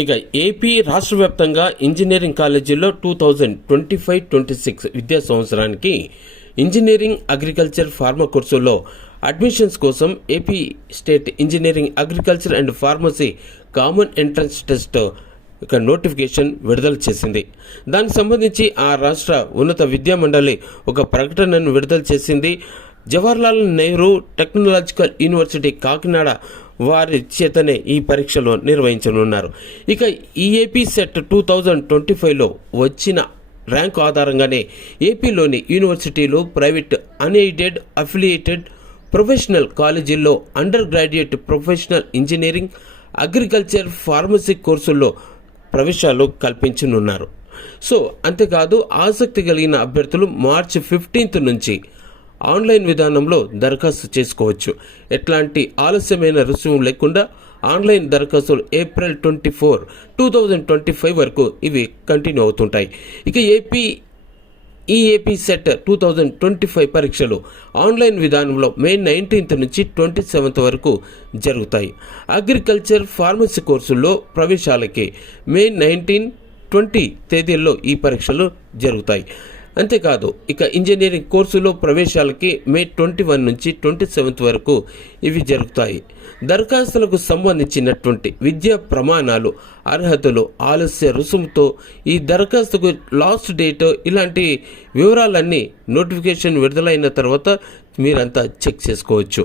ఇక ఏపీ రాష్ట్ర వ్యాప్తంగా ఇంజనీరింగ్ కాలేజీల్లో 2025-26 విద్యా సంవత్సరానికి ఇంజనీరింగ్ అగ్రికల్చర్ ఫార్మా కోర్సుల్లో అడ్మిషన్స్ కోసం AP state engineering agriculture and pharmacy common entrance test notification విడుదల చేసింది. దానికి సంబంధించి ఆ రాష్ట్ర ఉన్నత విద్యా మండలి ఒక ప్రకటనను విడుదల చేసింది. జవహర్లాల్ నెహ్రూ టెక్నాలజికల్ యూనివర్సిటీ కాకినాడ వారి చేతనే ఈ పరీక్షలు నిర్వహించనున్నారు. ఇక ఈ ఏపీ సెట్ 2025లో వచ్చిన ర్యాంకు ఆధారంగానే ఏపీలోని యూనివర్సిటీలు, ప్రైవేట్, అన్ఎయిడెడ్, అఫిలియేటెడ్ ప్రొఫెషనల్ కాలేజీల్లో under graduate professional engineering, agriculture, pharmacy కోర్సుల్లో ప్రవేశాలు కల్పించనున్నారు. అంతేకాదు ఆసక్తి కలిగిన అభ్యర్థులు మార్చి 15 నుంచి ఆన్లైన్ విధానంలో దరఖాస్తు చేసుకోవచ్చు. ఎట్లాంటి ఆలస్యమైన రుసుము లేకుండా ఆన్లైన్ దరఖాస్తులు ఏప్రిల్ 24, 2025 వరకు ఇవి కంటిన్యూ అవుతుంటాయి. ఇక ఏపీ సెట్ 2025 పరీక్షలు ఆన్లైన్ విధానంలో మే 19 నుంచి 27 వరకు జరుగుతాయి. అగ్రికల్చర్, ఫార్మసీ కోర్సుల్లో ప్రవేశాలకి మే 19, 20 తేదీల్లో ఈ పరీక్షలు జరుగుతాయి. అంతేకాదు ఇక ఇంజనీరింగ్ కోర్సులో ప్రవేశాలకి మే 21 నుంచి 27 వరకు ఇవి జరుగుతాయి. దరఖాస్తులకు సంబంధించినటువంటి విద్యా ప్రమాణాలు, అర్హతలు, ఆలస్య రుసుముతో ఈ దరఖాస్తుకు లాస్ట్ డేట్ ఇలాంటి వివరాలన్నీ నోటిఫికేషన్ విడుదలైన తర్వాత మీరంతా చెక్ చేసుకోవచ్చు.